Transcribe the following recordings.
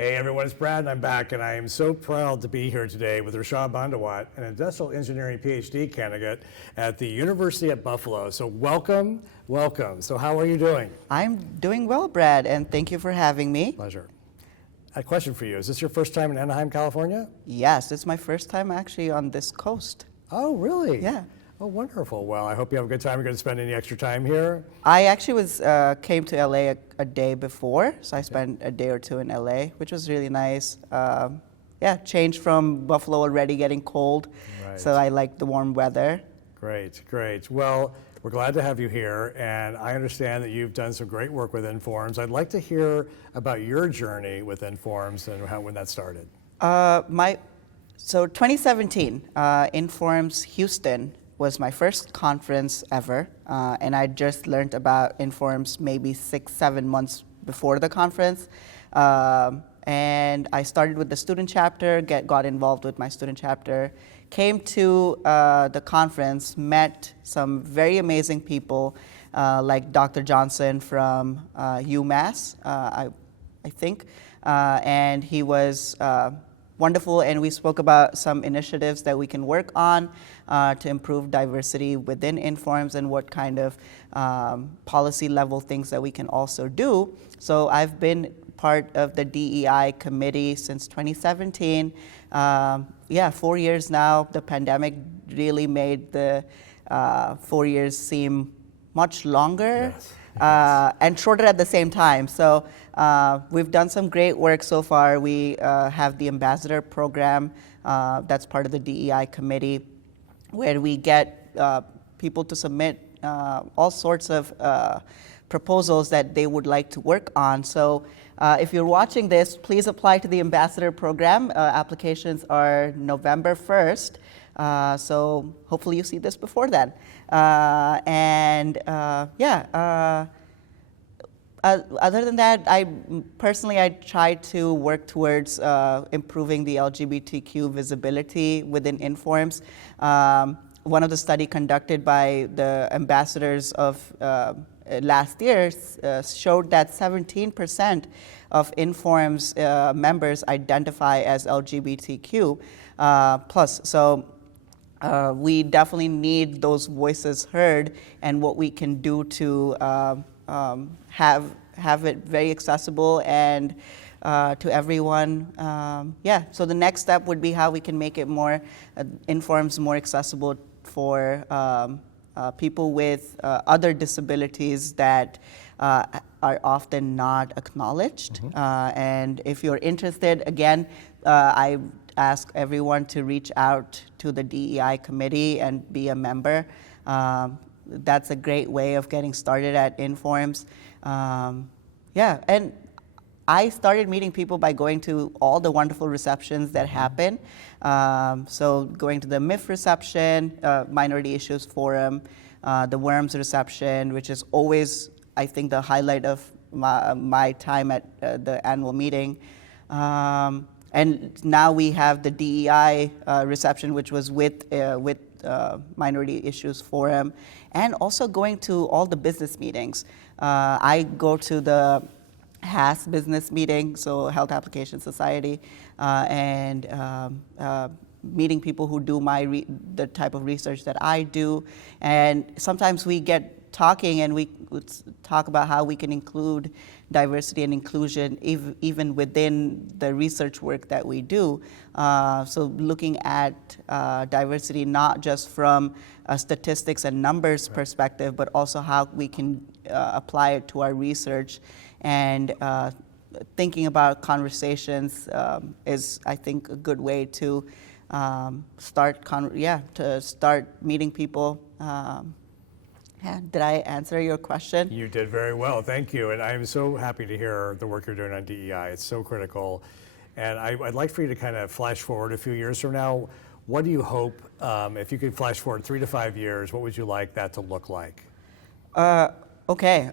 Hey everyone, it's Brad and I'm back, and I am so proud to be here today with Rishabh Bhandawat, an industrial engineering PhD candidate at the University at Buffalo. So welcome. So how are you doing? I'm doing well, Brad, and thank you for having me. Pleasure. A question for you. Is this your first time in Anaheim, California? Yes, it's my first time actually on this coast. Oh, really? Yeah. Oh, wonderful. Well, I hope you have a good time. You're going to spend any extra time here? I actually came to LA a day before, so I spent a day or two in LA, which was really nice. Changed from Buffalo already getting cold, Right. so I like the warm weather. Great. Well, we're glad to have you here, and I understand that you've done some great work with Informs. I'd like to hear about your journey with Informs and when that started. So 2017, Informs Houston was my first conference ever, and I just learned about Informs maybe 6-7 months before the conference. And I started with the student chapter, got involved with my student chapter, came to the conference, met some very amazing people like Dr. Johnson from UMass, I think, and he was wonderful, and we spoke about some initiatives that we can work on to improve diversity within Informs and what kind of policy level things that we can also do. So I've been part of the DEI committee since 2017. 4 years now. The pandemic really made the 4 years seem much longer. Yes. And shorter at the same time. So we've done some great work so far. We have the ambassador program that's part of the DEI committee, where we get people to submit all sorts of proposals that they would like to work on. So if you're watching this, please apply to the ambassador program. Applications are November 1st. So hopefully you see this before then. Other than that, I try to work towards improving the LGBTQ visibility within Informs. One of the study conducted by the ambassadors of last year showed that 17% of Informs members identify as LGBTQ plus. So we definitely need those voices heard, and what we can do to have it very accessible and to everyone. So the next step would be how we can make it more Informs more accessible for people with other disabilities that are often not acknowledged. And if you're interested, again, I ask everyone to reach out to the DEI committee and be a member. That's a great way of getting started at Informs. And I started meeting people by going to all the wonderful receptions that happen. So going to the MIF reception, Minority Issues Forum, the WORMS reception, which is always, I think, the highlight of my time at the annual meeting. And now we have the DEI reception, which was with Minority Issues Forum, and also going to all the business meetings. I go to the HAS business meeting, so Health Application Society, and meeting people who do the type of research that I do. And sometimes we get talking and we would talk about how we can include diversity and inclusion even within the research work that we do. So looking at diversity not just from a statistics and numbers perspective, but also how we can apply it to our research. And thinking about conversations is, I think, a good way to start meeting people. Did I answer your question? You did very well, thank you. And I'm so happy to hear the work you're doing on DEI. It's so critical. And I'd like for you to kind of flash forward a few years from now. What do you hope, if you could flash forward 3 to 5 years, what would you like that to look like? Okay.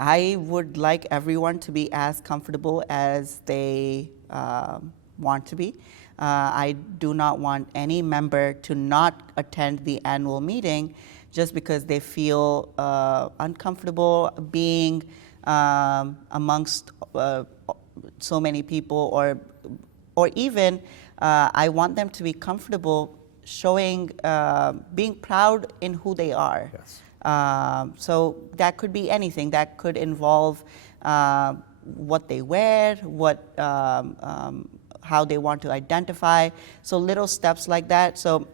I would like everyone to be as comfortable as they want to be. I do not want any member to not attend the annual meeting just because they feel uncomfortable being amongst so many people, or even I want them to be comfortable showing, being proud in who they are. Yes. So that could be anything. That could involve what they wear, how they want to identify. So little steps like that. So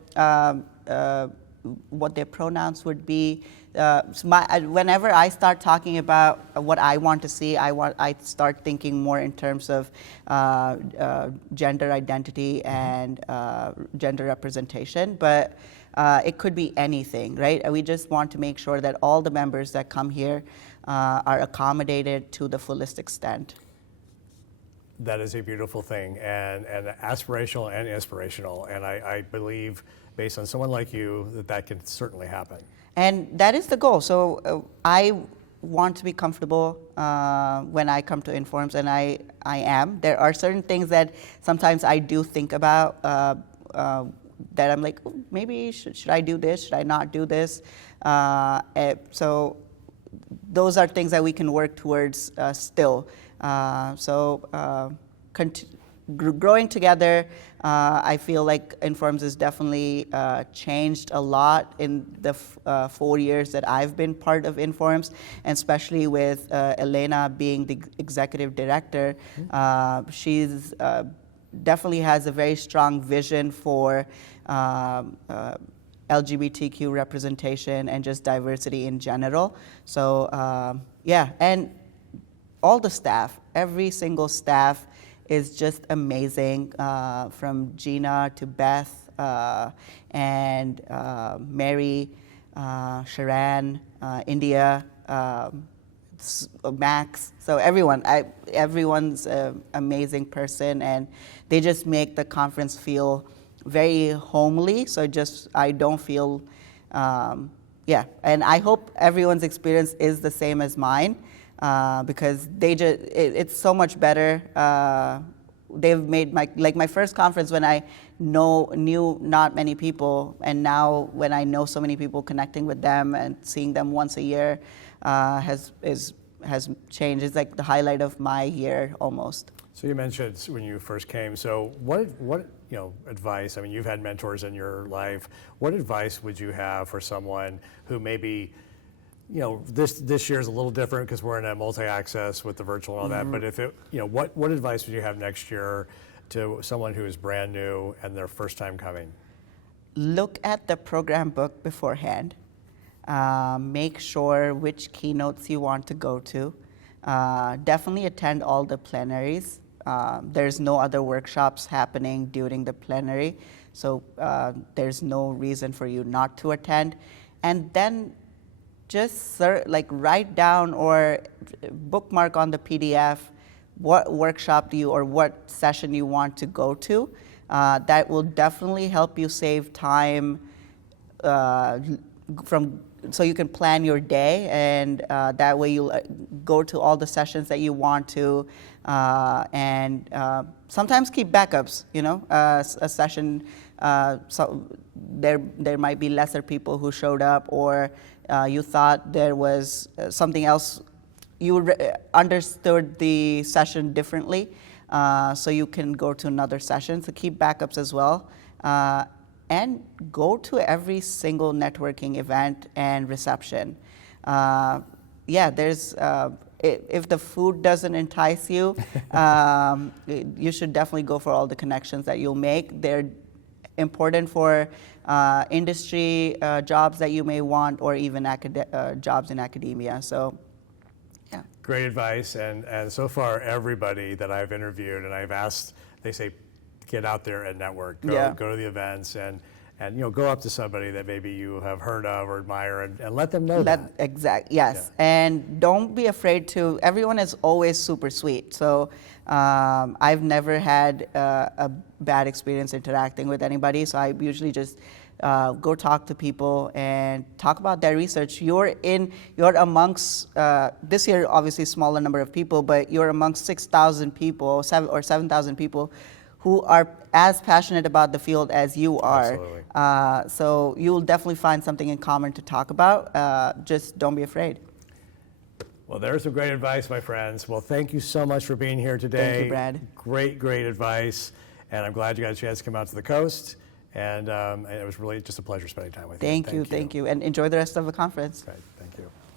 what their pronouns would be. Whenever I start talking about what I want to see, I start thinking more in terms of gender identity and gender representation. But it could be anything, right? We just want to make sure that all the members that come here are accommodated to the fullest extent. That is a beautiful thing, and aspirational and inspirational. And I believe, based on someone like you, that can certainly happen. And that is the goal. So I want to be comfortable when I come to Informs, and I am. There are certain things that sometimes I do think about that I'm like, oh, maybe should I do this? Should I not do this? So those are things that we can work towards still. Growing together, I feel like Informs has definitely changed a lot in the 4 years that I've been part of Informs, and especially with Elena being the executive director. She's definitely has a very strong vision for LGBTQ representation and just diversity in general. So yeah, and all the staff, every single staff is just amazing, from Gina to Beth and Mary, Sharan, India, Max. So everyone's an amazing person, and they just make the conference feel very homely. So I don't feel, yeah. And I hope everyone's experience is the same as mine. Because it's so much better. They've made my first conference when I knew not many people, and now when I know so many people, connecting with them and seeing them once a year has changed. It's like the highlight of my year almost. So you mentioned when you first came. So what advice? I mean, you've had mentors in your life. What advice would you have for someone who maybe, this year is a little different because we're in a multi-access with the virtual and all that. But if what advice would you have next year to someone who is brand new and their first time coming? Look at the program book beforehand. Make sure which keynotes you want to go to. Definitely attend all the plenaries. There's no other workshops happening during the plenary, so there's no reason for you not to attend. And then just write down or bookmark on the PDF what workshop or what session you want to go to. That will definitely help you save time so you can plan your day, and that way you'll go to all the sessions that you want to, and sometimes keep backups. A session, so there might be lesser people who showed up, or you thought there was something else, you understood the session differently, so you can go to another session. So keep backups as well. And go to every single networking event and reception. There's if the food doesn't entice you, you should definitely go for all the connections that you'll make. They're important for industry jobs that you may want, or even jobs in academia. So, yeah. Great advice, and so far everybody that I've interviewed and I've asked, they say, get out there and network. Go to the events and go up to somebody that maybe you have heard of or admire and let them know that. Exactly. Yes. Yeah. And don't be afraid to. Everyone is always super sweet. So I've never had a bad experience interacting with anybody. So I usually just go talk to people and talk about their research. You're amongst this year, obviously smaller number of people, but you're amongst 6,000 people, or 7,000 people who are as passionate about the field as you are. Absolutely. So you'll definitely find something in common to talk about. Just don't be afraid. Well, there's some great advice, my friends. Well, thank you so much for being here today. Thank you, Brad. Great advice. And I'm glad you got a chance to come out to the coast. And it was really just a pleasure spending time with you. Thank you. And enjoy the rest of the conference. Right.